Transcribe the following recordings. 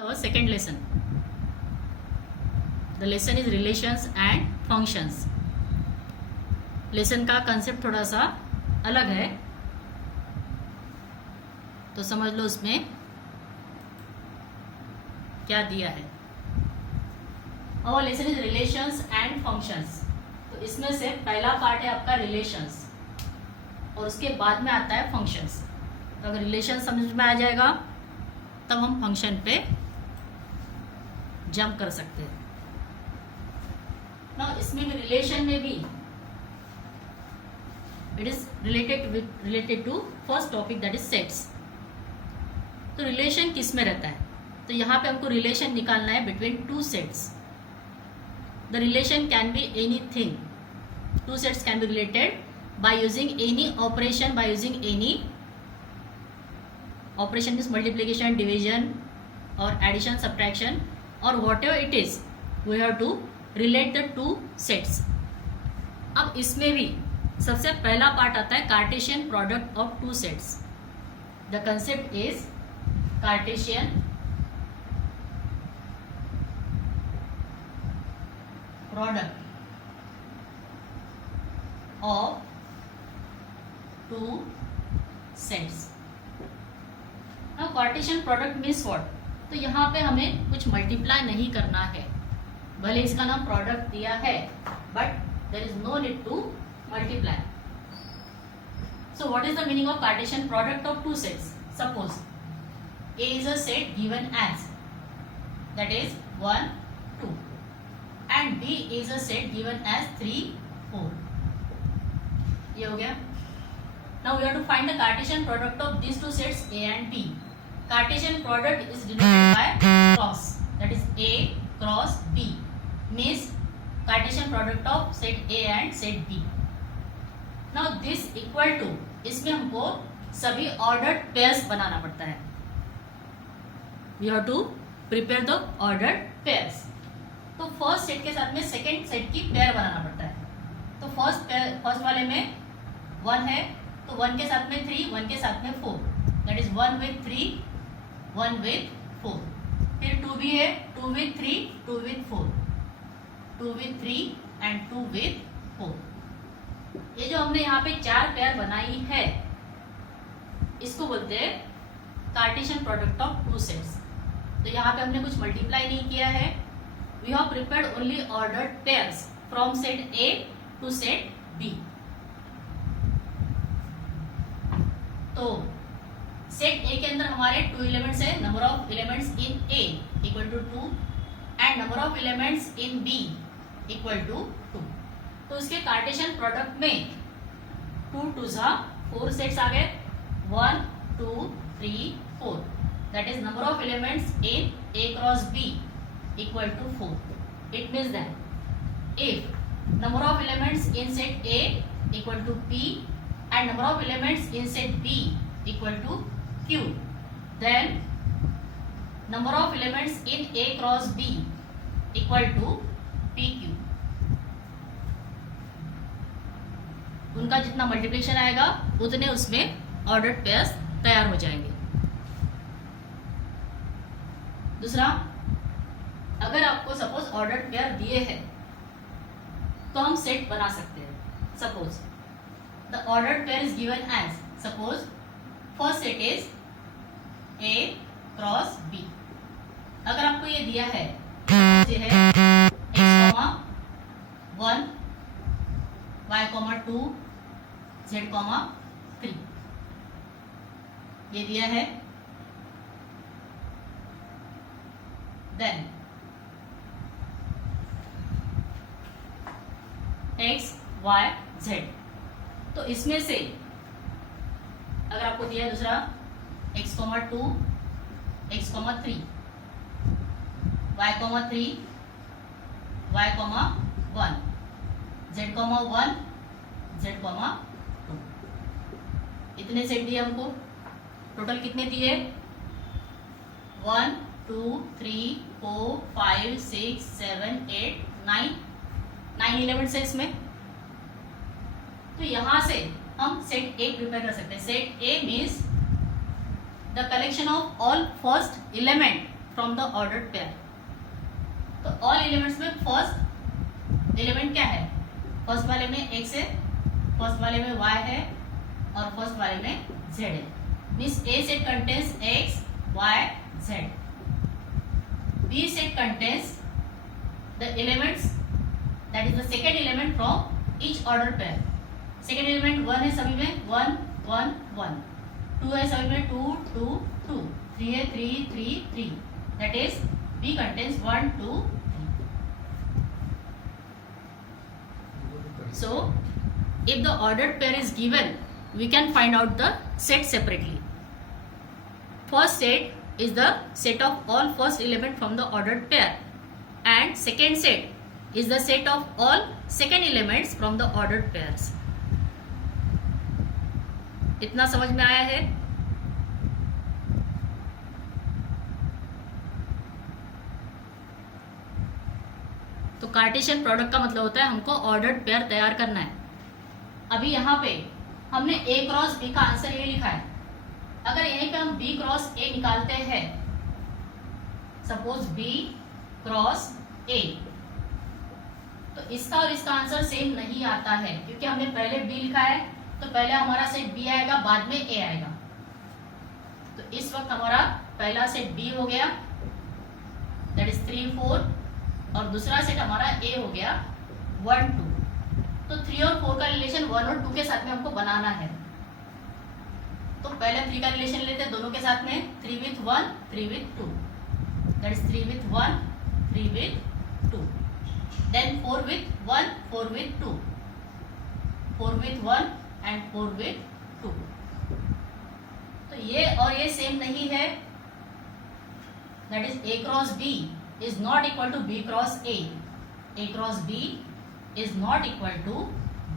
Our second lesson. The lesson is relations and functions. Lesson का concept थोड़ा सा अलग है, तो समझ लो उसमें क्या दिया है. Our lesson is relations and functions. तो इसमें से पहला पार्ट है आपका रिलेशंस और उसके बाद में आता है फंक्शंस. तो अगर रिलेशन समझ में आ जाएगा तब हम फंक्शन पे जंप कर सकते हैं ना. इसमें भी रिलेशन में भी it is related to first topic that is sets. तो रिलेशन किस में रहता है, तो यहाँ पे हमको रिलेशन निकालना है between two sets. The relation can be anything. Two sets can be related by using any operation, by using any operation means multiplication, division और एडिशन, सब्ट्रैक्शन और whatever it is, we have to relate the two sets. अब इसमें भी सबसे पहला part आता है Cartesian product of two sets. The concept is Cartesian product of two sets. Now Cartesian product means what, तो यहाँ पे हमें कुछ मल्टीप्लाई नहीं करना है. भले इसका नाम प्रोडक्ट दिया है but there is no need to multiply. So what is the meaning of Cartesian product of two sets. Suppose A is a set given as, that is 1 2, and B is a set given as 3 4. ये हो गया. Now we have to find the Cartesian product of these two sets A and B. Cartesian product is denoted by cross, that is A cross B, means Cartesian product of set A and set B. Now this equal to, इसमें हमको सभी ordered pairs बनाना पड़ता है. We have to prepare the ordered pairs. तो first set के साथ में second set की पेयर बनाना पड़ता है. तो फर्स्ट वाले में 1 है, तो 1 के साथ में 3, 1 के साथ में 4, दैट इज 1 with 3, 1 with 4. फिर 2 भी है, 2 with 3, 2 with 4, 2 with 3 and 2 with 4. ये जो हमने यहाँ पे 4 पेयर बनाई है इसको बोलते हैं Cartesian product of two sets. तो यहाँ पे हमने कुछ मल्टीप्लाई नहीं किया है. We have prepared only ordered pairs from set A to set B. तो सेट ए के अंदर हमारे 2 एलिमेंट्स है. Number of elements in A equal to 2 and number of elements in B equal to 2. तो इसके कार्टेशियन प्रोडक्ट में 2 2 4 sets आ गए. 1 2 3 4, that is number of elements in A cross B equal to 4. It means that if number of elements in set A equal to P and number of elements in set B equal to Q, then number of elements in A cross B equal to PQ. उनका जितना multiplication आएगा उतने उसमें ordered pairs तैयार हो जाएंगे. दूसरा, अगर आपको सपोज ऑर्डर्ड पेयर दिए हैं तो हम सेट बना सकते हैं. Suppose the ordered pair is given as, suppose first set is A cross B. अगर आपको ये दिया है, ये है x, 1 y, 2 z, 3, ये दिया है. Then x y z. तो इसमें से अगर आपको दिया है दूसरा x, 2 x, 3 y, 3 y, 1 z, 1 z, 2. इतने सेट दिए हमको. टोटल कितने दिए? 1 2 3 4 5 6 7 8 9 एलिमेंट्स है इसमें. तो यहां से हम सेट ए प्रिपेयर कर सकते हैं. Set A means the collection of all first element from the ordered pair. तो ऑल एलिमेंट्स में फर्स्ट एलिमेंट क्या है? फर्स्ट वाले में x है, फर्स्ट वाले में y है और फर्स्ट वाले में z है। Means A set contains x, y, z. B set contains the elements, that is the second element from each order pair. Second element 1 है सभी में, 1 1 1. 2 है सभी में, 2 2 2. 3 है 3 3 3. That is B contains 1 2 3. So if the ordered pair is given, we can find out the set separately. First set is the set of all first element from the ordered pair, and second set is the set of all second elements from the ordered pairs. इतना समझ में आया है? तो Cartesian product का मतलब होता है हमको ऑर्डर्ड पेयर तैयार करना है। अभी यहाँ पे हमने A क्रॉस B का आंसर ये लिखा है। अगर यहीं पे हम B क्रॉस A निकालते हैं, सपोज B क्रॉस A, तो इसका और इसका आंसर सेम नहीं आता है, क्योंकि हमने पहले B लिखा है, तो पहले हमारा सेट B आएगा, बाद में A आएगा। तो इस वक्त हमारा पहला सेट B हो गया, दैट इज 3 4, और दूसरा सेट हमारा A हो गया 1 2। तो 3 और 4 का रिलेशन 1 और 2 के साथ में हमको बनाना है। तो पहले 3 का रिलेशन लेते हैं दोनों के साथ में, 3 with 1 3 with 2, that is 3 with 1 3 with 2, then 4 with 1 4 with 2, 4 with 1 and 4 with 2। तो ये और ये सेम नहीं है, that is A cross B is not equal to B cross A, A cross B is not equal to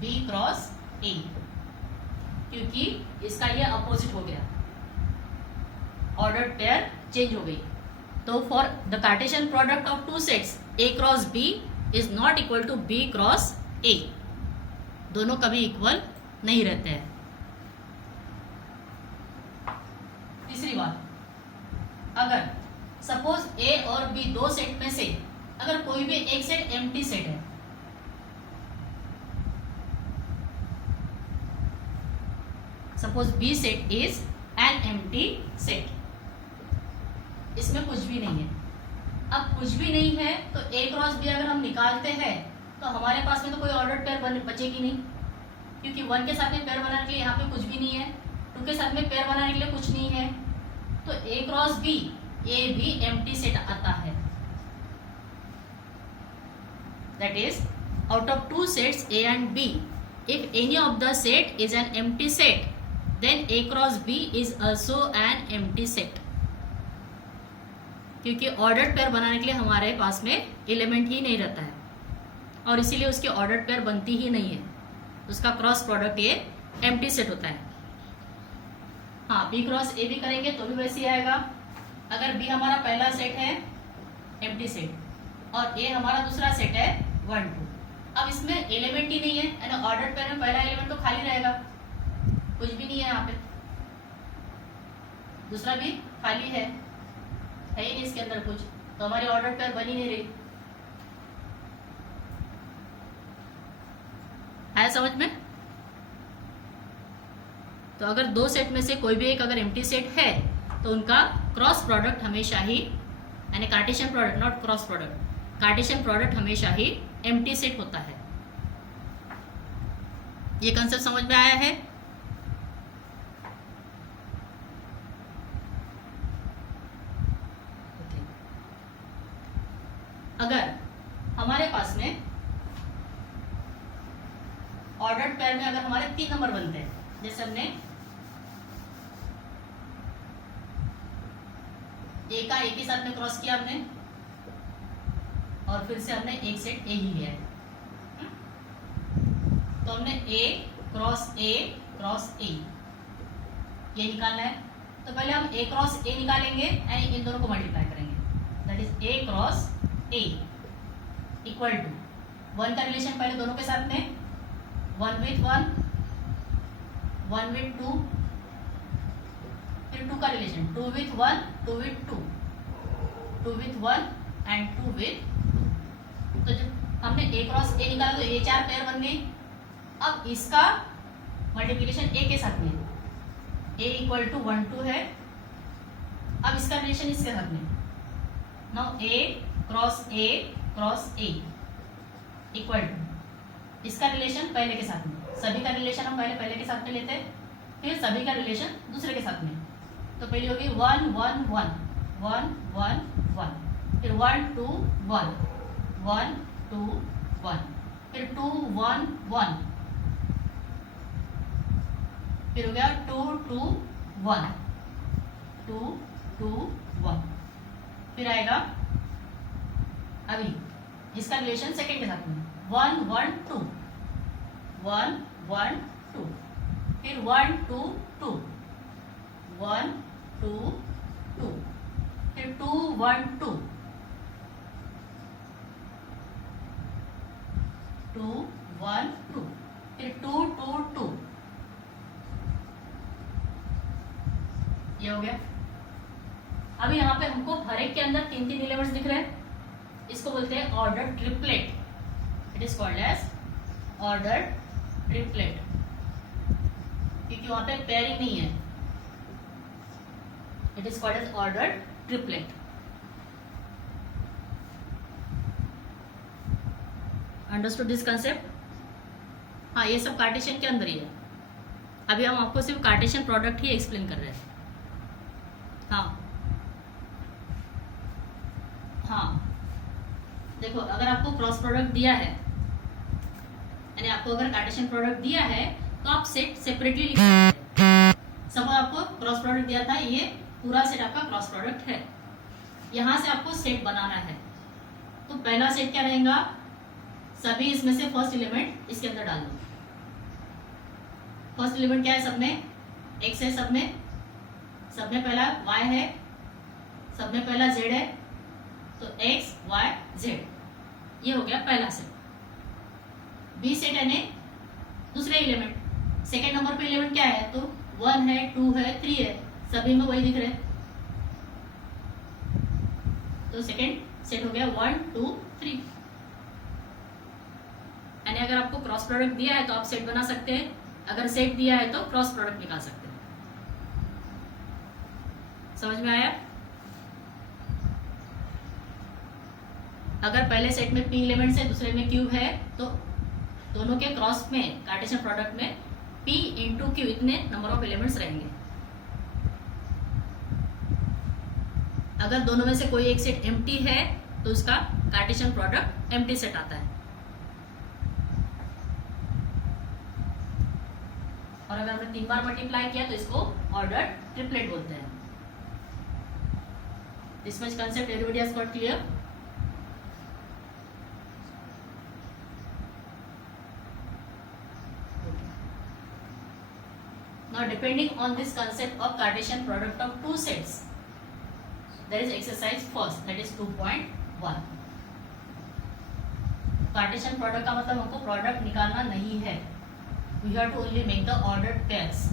B cross A, क्योंकि इसका ये opposite हो गया, ऑर्डर्ड पेयर चेंज हो गई। तो for the Cartesian product of two sets A cross B is not equal to B cross A, दोनों कभी इक्वल नहीं रहते हैं। तीसरी बात, अगर सपोज A और B दो सेट में से अगर कोई भी एक सेट एम्प्टी सेट है, suppose B set is an empty set, इसमें कुछ भी नहीं है। अब कुछ भी नहीं है तो A क्रॉस B अगर हम निकालते हैं तो हमारे पास में तो कोई ऑर्डर्ड पेयर बचेगी नहीं, क्योंकि 1 के साथ में पेयर बनाने के लिए यहाँ पे कुछ भी नहीं है, 2 के साथ में पेयर बनाने के लिए कुछ नहीं है। तो A क्रॉस B ये भी एम्प्टी सेट आता है, that is out of two sets A and B, if any of the set is an empty set, then A cross B is also an empty set, क्योंकि ordered pair बनाने के लिए हमारे पास में element ही नहीं रहता है और इसीलिए उसकी ऑर्डर्ड पेयर बनती ही नहीं है, उसका क्रॉस प्रोडक्ट ये एम्प्टी सेट होता है। हाँ, B क्रॉस A भी करेंगे तो भी वैसे ही आएगा। अगर B हमारा पहला सेट है एम्प्टी सेट और A हमारा दूसरा सेट है 1 2, अब इसमें एलिमेंट ही नहीं है, यानी ऑर्डर्ड पेयर में पहला एलिमेंट तो खाली रहेगा, कुछ भी नहीं है यहाँ पे, दूसरा भी खाली है ही नहीं इसके अंदर कुछ, तो हमारी ऑर्डर पेयर बनी नहीं रही। आया समझ में? तो अगर दो सेट में से कोई भी एक अगर एम्प्टी सेट है तो उनका क्रॉस प्रोडक्ट हमेशा ही, यानी Cartesian product, not cross product, Cartesian product हमेशा ही एम्प्टी सेट होता है। ये कंसेप्ट समझ में आया है? अगर हमारे पास में ऑर्डर्ड पेयर में अगर हमारे 3 नंबर बनते हैं, जैसे हमने A का एक ही साथ में क्रॉस किया हमने और फिर से हमने एक सेट A ही लिया है, तो हमने A क्रॉस A ये निकालना है। तो पहले हम A क्रॉस A निकालेंगे, यानी इन दोनों को मल्टीप्लाई करेंगे, that is A cross A equal to 1 का रिलेशन पहले दोनों के साथ में 1 with 1 1 with 2, फिर 2 का relation 2 with 1 2 with 2, 2 with 1 and 2 with 2। तो जब हमने a क्रॉस a निकाला तो ये 4 पेयर बन गई। अब इसका मल्टीप्लिकेशन a के साथ में, a इक्वल टू 1 2 है। अब इसका रिलेशन इसके साथ में, now a cross a equal to इसका रिलेशन पहले के साथ में। सभी का रिलेशन हम पहले के साथ में लेते हैं, फिर सभी का रिलेशन दूसरे के साथ में। तो पहली होगी 1 1 1 1 1 1, फिर 1 2 1 1 2 1, फिर 2 1 1, फिर हो गया 2 2 1 2 2 1, फिर आएगा अभी इसका रिलेशन सेकेंड के साथ में 1 1 2 1 1 2, फिर 1 2 2 1 2 2, फिर 2 1 2 2 1 2, फिर 2 2 2। ये हो गया। अभी यहाँ पे हमको हर एक के अंदर 3 एलिमेंट्स दिख रहे हैं। इसको बोलते हैं order triplet. It is called as order triplet, क्योंकि वहां पे पेयरिंग नहीं है। It is called as order triplet. Understood this concept? हाँ, ये सब कार्टेशियन के अंदर ही है। अभी हम आपको सिर्फ कार्टेशियन प्रोडक्ट ही एक्सप्लेन कर रहे हैं। हाँ हाँ, देखो, अगर आपको क्रॉस प्रोडक्ट दिया है, यानी आपको अगर कार्टेशियन प्रोडक्ट दिया है तो आप सेट सेपरेटली लिख सकते हैं। सपोज आपको क्रॉस प्रोडक्ट दिया था, ये पूरा सेट आपका क्रॉस प्रोडक्ट है। यहां से आपको सेट बनाना है, तो पहला सेट क्या रहेगा? सभी इसमें से फर्स्ट एलिमेंट इसके अंदर डाल दो। फर्स्ट एलिमेंट क्या है? सब में x है, सब में पहला y है, सब में पहला z है, तो x y z, ये हो गया पहला सेट। बी सेट यानी दूसरे एलिमेंट, सेकेंड नंबर पे एलिमेंट क्या है? तो 1 है, 2 है, 3 है, सभी में वही दिख रहे हैं। तो सेकेंड सेट हो गया 1 2 3। यानी अगर आपको क्रॉस प्रोडक्ट दिया है तो आप सेट बना सकते हैं, अगर सेट दिया है तो क्रॉस प्रोडक्ट निकाल सकते हैं। समझ में आया? अगर पहले सेट में p एलिमेंट्स है, दूसरे में q है, तो दोनों के क्रॉस में कार्टेशियन प्रोडक्ट में p इंटू q इतने नंबर ऑफ एलिमेंट्स रहेंगे। अगर दोनों में से कोई एक सेट एम्प्टी है तो उसका कार्टेशियन प्रोडक्ट एम्प्टी सेट आता है। और अगर हमने 3 बार मल्टीप्लाई किया तो इसको ऑर्डर ट्रिपलेट बोलते हैं। This much concept everybody has got clear? Now depending on this concept of Cartesian product of two sets, there is exercise first, that is 2.1. Cartesian product का मतलब हमको प्रोडक्ट निकालना नहीं है, we have to only make the ordered pairs.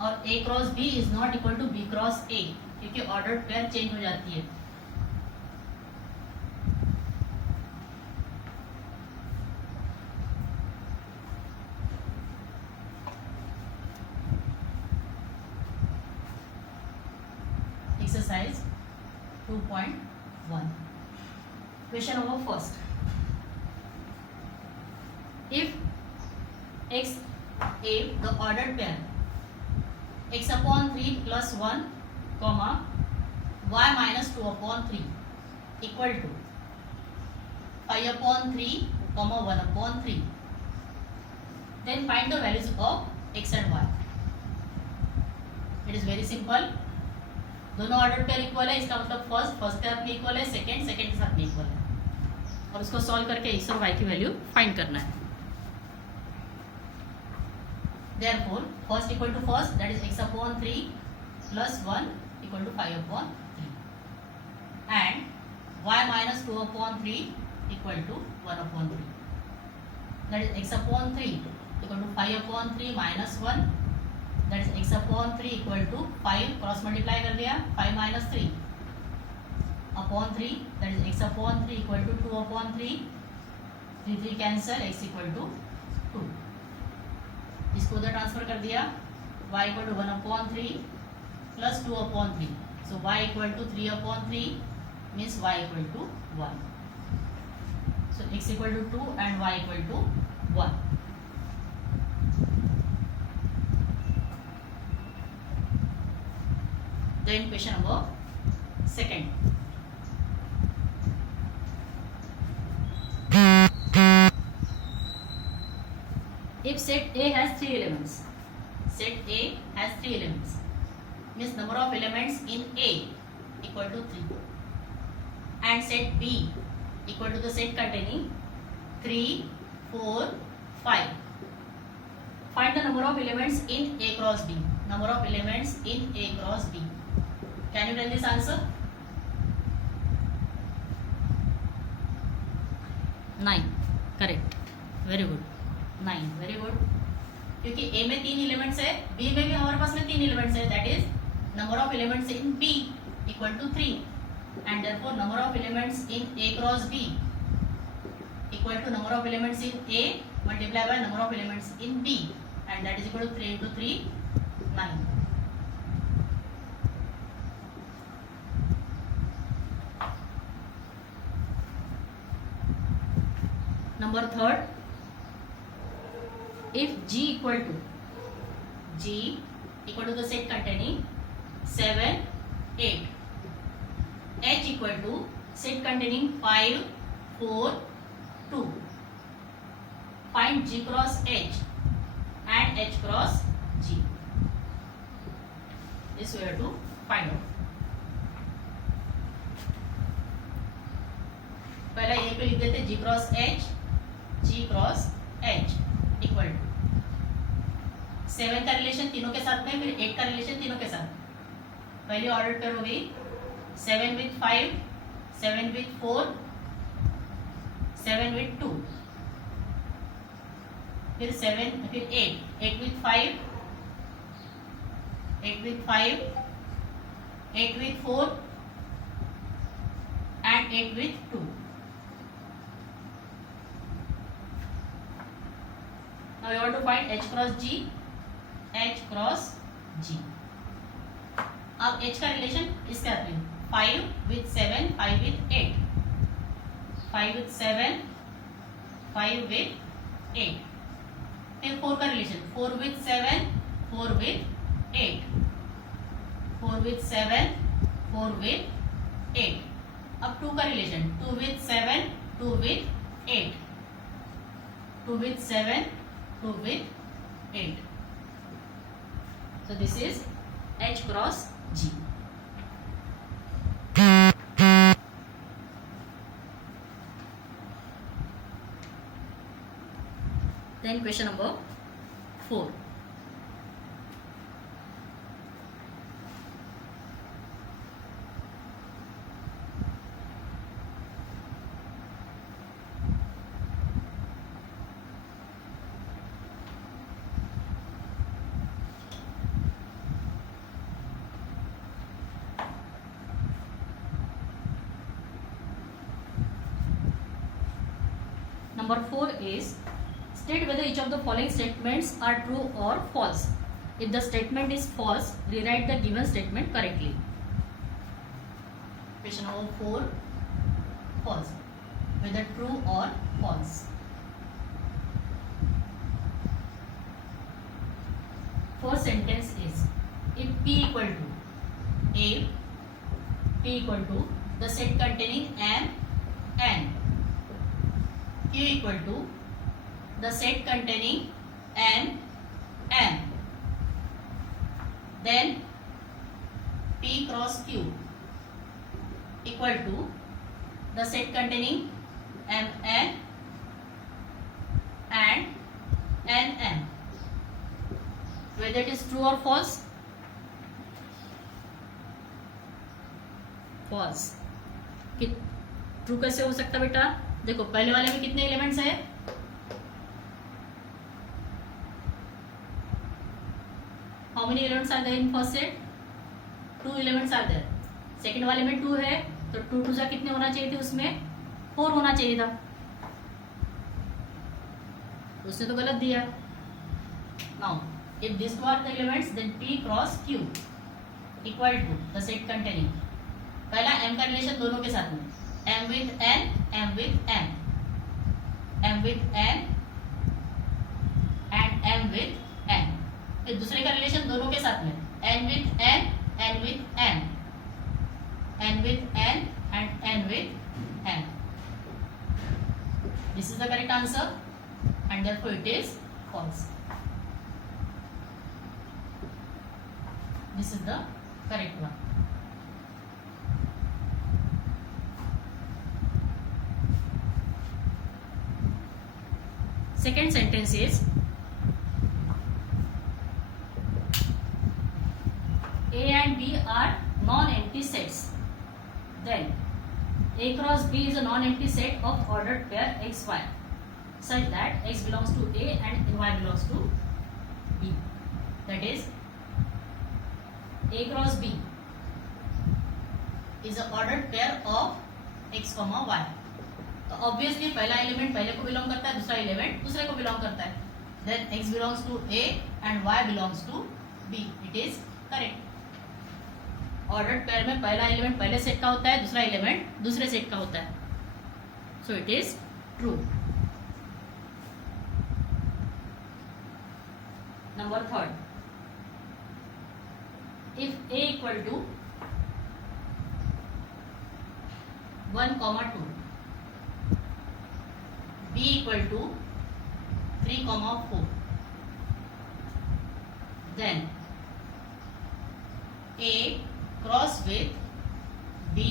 और a cross b is not equal to b cross a, क्योंकि ordered pair change हो जाती है। Exercise 2.1. Question number first. If the ordered pair x upon 3 plus 1, comma y minus 2 upon 3 equal to 5 upon 3, comma 1 upon 3, then find the values of x and y. It is very simple. दोनों order pair equal है, इसका मतलब first के साथ में equal है, second के साथ में इक्वल है, और उसको सॉल्व करके x और y की वैल्यू फाइंड करना है। Therefore, first equal to first, that is x upon 3 plus 1 equal to 5 upon 3, and y minus 2 upon 3 equal to 1 upon 3, that is x upon 3 equal to 5 upon 3 minus 1, that is x upon 3 equal to 5, cross multiply कर दिया, 5 minus 3 upon 3, that is x upon 3 equal to 2 upon 3, 3 3 cancel, x equal to 2. इसको उधर transfer कर दिया, y equal to 1 upon 3 plus 2 upon 3, so y equal to 3 upon 3 means y equal to 1. So x equal to 2 and y equal to 1. Then question number second. If set A has 3 elements, set A has 3 elements, means number of elements in A equal to 3, and set B equal to the set containing 3, 4, 5. Find the number of elements in A cross B. Number of elements in A cross B. Can you tell this answer? 9. Correct. Very good. 9. Very good. क्योंकि A में 3 elements है, B में भी हमारे पास में 3 elements है, that is number of elements in B equal to 3, and therefore number of elements in A cross B equal to number of elements in A multiplied by number of elements in B, and that is equal to 3 into 3, 9. Number third, if G equal to the set containing 7, 8, H equal to set containing 5, 4, 2. Find G cross H and H cross G. This we have to find out. पहला ये पे लिख देते G cross H, G cross H equal to 7 का relation तीनों के साथ में, फिर 8 का रिलेशन तीनों के साथ. पहली ऑर्डर पेयर हो गई 7 with 5, 7 with 4, 7 with 2, फिर 7, फिर 8, 8 with 5, 8 with 5, 8 with 4 and 8 with 2. Now you want to find H cross G, H cross G. अब H का रिलेशन इसके साथ में 5 with 7, 5 with 8, 5 with 7, 5 with 8. फिर 4 का relation 4 with 7, 4 with 8, 4 with 7, 4 with 8. अब 2 का relation 2 with 7, 2 with 8, 2 with 7, 2 with 8. So this is H cross G. Then question number 4. Number 4 is state whether each of the following statements are true or false. If the statement is false, rewrite the given statement correctly. Question number 4, false. Whether true or false. First sentence is if P equal to A, P equal to the set containing M, N. Q equal to the set containing M, M. Then P cross Q equal to the set containing M, N and N, M. Whether it is true or false? False. True कैसे हो सकता बेटा? देखो पहले वाले में कितने elements है? How many elements are there in first set? 2 elements are there. Second वाले में 2 है तो 2 टू जा कितने होना चाहिए थे, उसमें 4 होना चाहिए था, उसने तो गलत दिया। Now if this are the elements then P cross Q equal to the set containing, पहला M का रिलेशन दोनों के साथ में, M with N, M with M, M with N and M with N। फिर दूसरे का रिलेशन दोनों के साथ में, N with N, N with N, N with N and N with N. This is the correct answer and therefore it is false. This is the correct one. Second sentence is A and B are non-empty sets. Then A cross B is a non-empty set of ordered pair x, y such that x belongs to A and y belongs to B. That is A cross B is a ordered pair of x, y. तो obviously पहला element पहले को belong करता है, दूसरा element दूसरे को belong करता है। Then x belongs to A and y belongs to B. It is correct. Ordered pair में पहला एलिमेंट पहले सेट का होता है, दूसरा एलिमेंट दूसरे सेट का होता है, so it is true. Number third, if A equal to 1, 2, B equal to 3, 4, then A cross with B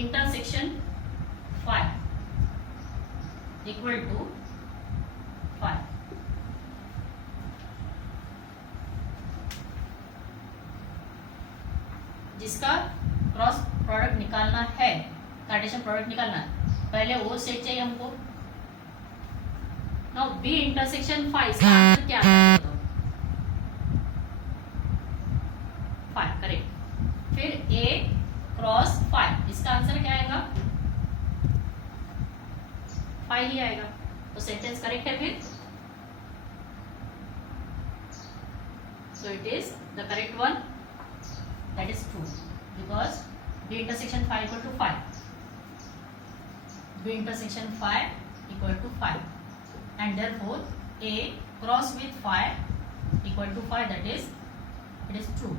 intersection 5 equal to 5. जिसका क्रॉस प्रोडक्ट निकालना है, कार्टेशियन प्रोडक्ट निकालना है, पहले वो सेट चाहिए हमको। नाउ B इंटरसेक्शन 5 इसका आंसर क्या है? 5 करेक्ट। फिर A क्रॉस 5 इसका आंसर क्या आएगा? 5 ही आएगा, तो सेंटेंस करेक्ट है फिर। So it is the correct one, that is true, because B intersection 5 equal to 5, B intersection 5 equal to 5, and therefore A cross with 5 equal to 5, that is it is true.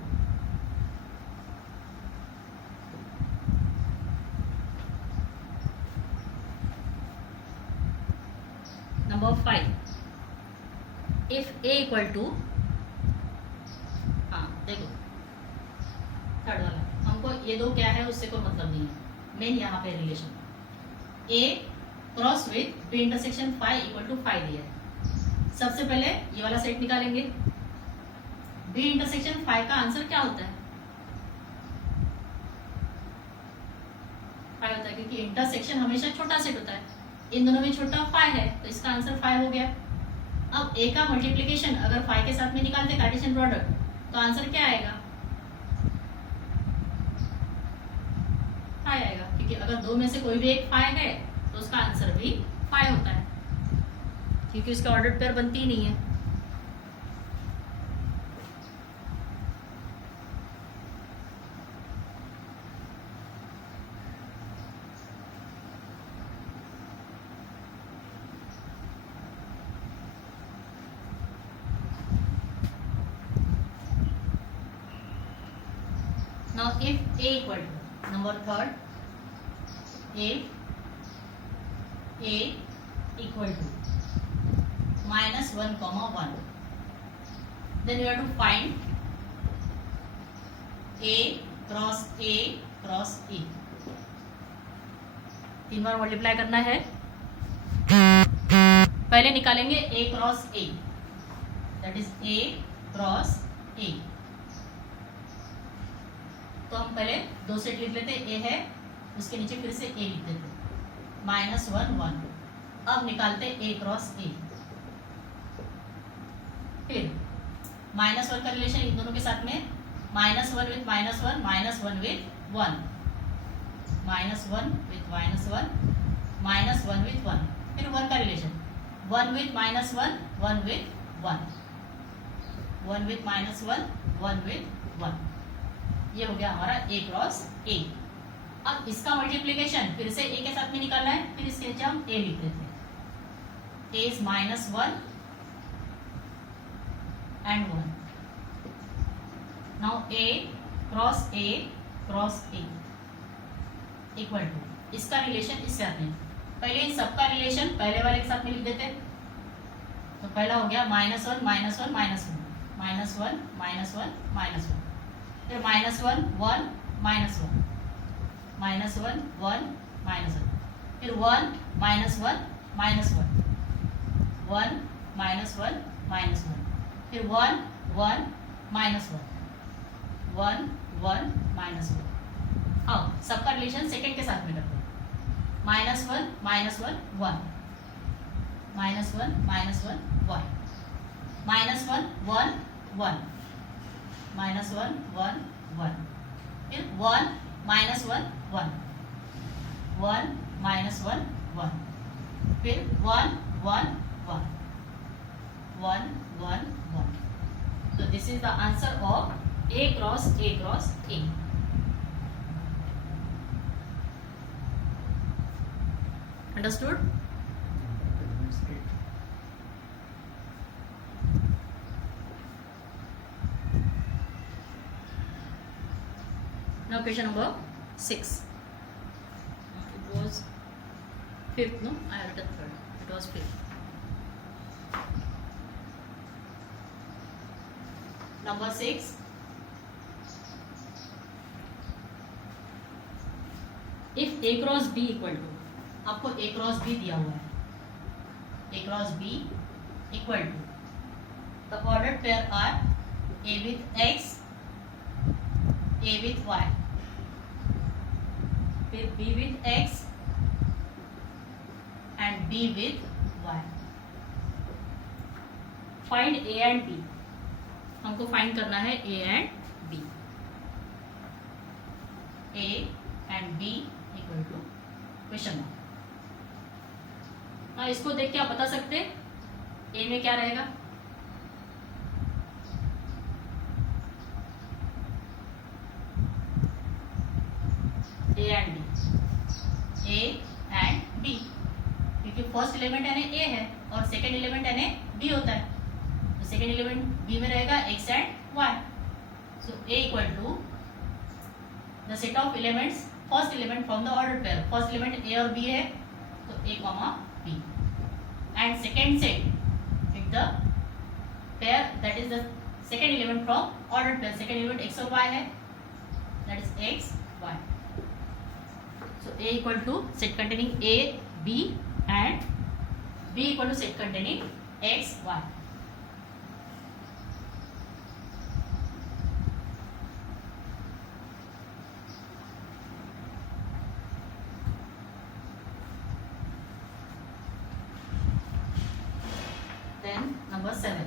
Number 5, if A equal to, देखो third वाला, हमको ये दो क्या है उससे कोई मतलब नहीं है, मेन यहाँ पे relation A cross with B intersection 5 equal to 5 दिया है। सबसे पहले ये वाला सेट निकालेंगे। B इंटरसेक्शन 5 का आंसर क्या होता है? 5 होता है, क्योंकि इंटरसेक्शन हमेशा छोटा सेट होता है, इन दोनों में छोटा 5 है, तो इसका आंसर 5 हो गया। अब A का मल्टीप्लिकेशन अगर 5 के साथ में निकालते कार्टेशियन प्रोडक्ट, तो आंसर क्या आएगा? 5 आएगा, क्योंकि अगर दो में से कोई भी एक 5 है तो उसका आंसर भी 5 होता है, क्योंकि उसका ऑर्डर्ड पेयर बनती ही नहीं है। Now if A equal to, number third, if A equal to -1, then you have to find A cross A cross E। 3 bar multiply करना है। पहले निकालेंगे A cross A, that is A cross A। तो हम पहले दो set लिख लेते, ए है उसके नीचे फिर से ए लिख देते, -1, 1। अब निकालते ए क्रॉस ए, फिर -1 का रिलेशन इन दोनों के साथ में, -1 विथ -1, -1 विथ 1, -1 with -1, -1 with 1, फिर 1 का relation 1 with -1, 1 with 1, 1 with -1, 1 with 1, ये हो गया हमारा A क्रॉस A। अब इसका मल्टीप्लीकेशन फिर से A के साथ में निकालना है, फिर इसके नीचे हम A लिख देते हैं। A is -1 and 1। Now A cross A cross A equal to, इसका रिलेशन इससे आते हैं। पहले इन सबका रिलेशन पहले वाले के साथ में लिख देते हैं। तो पहला हो गया -1 -1 -1 -1, -1 -1 -1, फिर -1 1 -1, -1 1 -1, फिर 1 -1 -1, 1 -1 -1, फिर 1 1 -1, 1 1 -1। अब सबका रिलेशन सेकंड के साथ में करते हैं। -1 -1 1, -1 -1 1, -1 1 1, -1 1 1, फिर 1 -1 1, 1 -1 1, फिर 1 1 1, 1 1 1। So this is the answer of A cross A cross A। Understood? Now question number 6. It was 5th, no? I have written 3rd. It was 5th. Number 6. If A cross B equal to, आपको A cross B दिया हुआ है, A cross B equal to, the ordered pair are A with X, A with Y, फिर B with X and B with Y। Find A and B, हमको find करना है A and B। A and B equal to question mark. हाँ, इसको देख के आप बता सकते हैं ए में क्या रहेगा। A and B, A and B, क्योंकि फर्स्ट एलिमेंट यानी ए है और सेकेंड एलिमेंट यानी बी होता है। तो सेकेंड एलिमेंट बी में रहेगा X and Y. So A equal to the set of elements, first element from the order pair. First element A और बी है, तो A comma B, and second set with the pair that is the second element from ordered pair। second element x और y है, that is x y। so A equal to set containing A B and B equal to set containing x y। Then number 7,